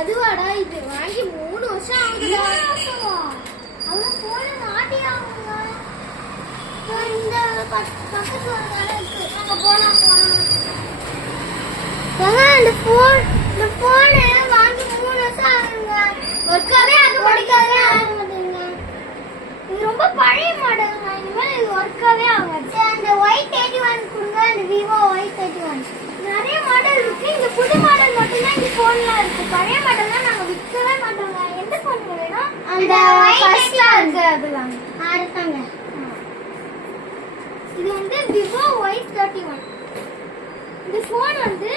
அதுவாடா இது வாங்கி 3 வருஷம் ஆகுதுடா. அவன் போன மாட்டியாங்க. இந்த பக்கத்து வரல இருக்கு. அங்க போலாம். இந்த போன் வாங்கி 3 வருஷம் ஆகுங்க. ஒர்க்காவே ஆக மாட்டேங்குது. இது ரொம்ப பழைய மாடலுங்க. இனிமேல் இது ஒர்க்காவே ஆகாது. அந்த Y31 கொடுங்க. அந்த Vivo Y31 நிறைய மாடல் இருக்கு. இந்த புது மாடல் மட்டும் தான் இந்த போன்ல இருக்கு. பழைய மாடல்லாம் நாங்க விற்கவே மாட்டோங்க. எந்த போன் வேணும்? அந்த ஃபர்ஸ்ட்ல இருக்கு அதுலாம். அதுதாங்க. இது வந்து Vivo Y31. இந்த போன் வந்து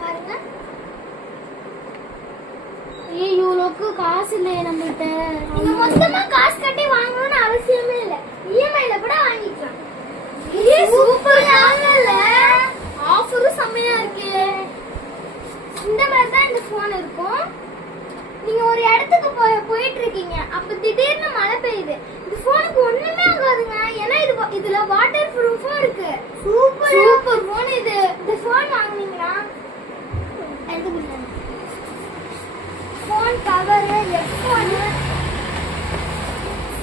பாருங்க. இவ்வளோக்கு காசு இல்லையே நம்மள்ட்ட. நீங்க மொத்தமா காசு கட்டி வாங்கணும்னு அவசியமே இல்லை. இஎம்ஐல கூட வாங்கிக்கலாம். இது சூப்பர் வாங்கல. ஆஃபரும் செம்மையா இருக்கு. இந்த மாதிரி தான் இந்த போன் இருக்கும். நீங்க ஒரு இடத்துக்கு போயிட்டு இருக்கீங்க. அப்ப திடீர்னு மழை பெய்யுது. இந்த போனுக்கு ஒண்ணுமே ஆகாதுங்க. ஏன்னா இதுல வாட்டர் ப்ரூஃபும் இருக்கு. சூப்பர் போன் இது. இந்த போன் வாங்குனீங்கன்னா phone cover, headphone,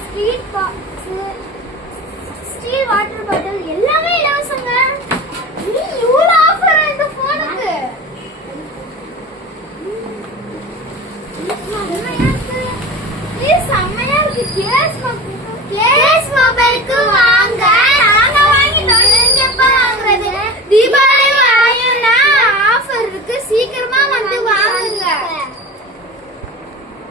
street box, steel water bottle எல்லாமே இலவசங்க. நீ இவ்வளவு ஆஃபர் இந்த போனுக்கு. செம்மையா இருக்கு. கேஸ்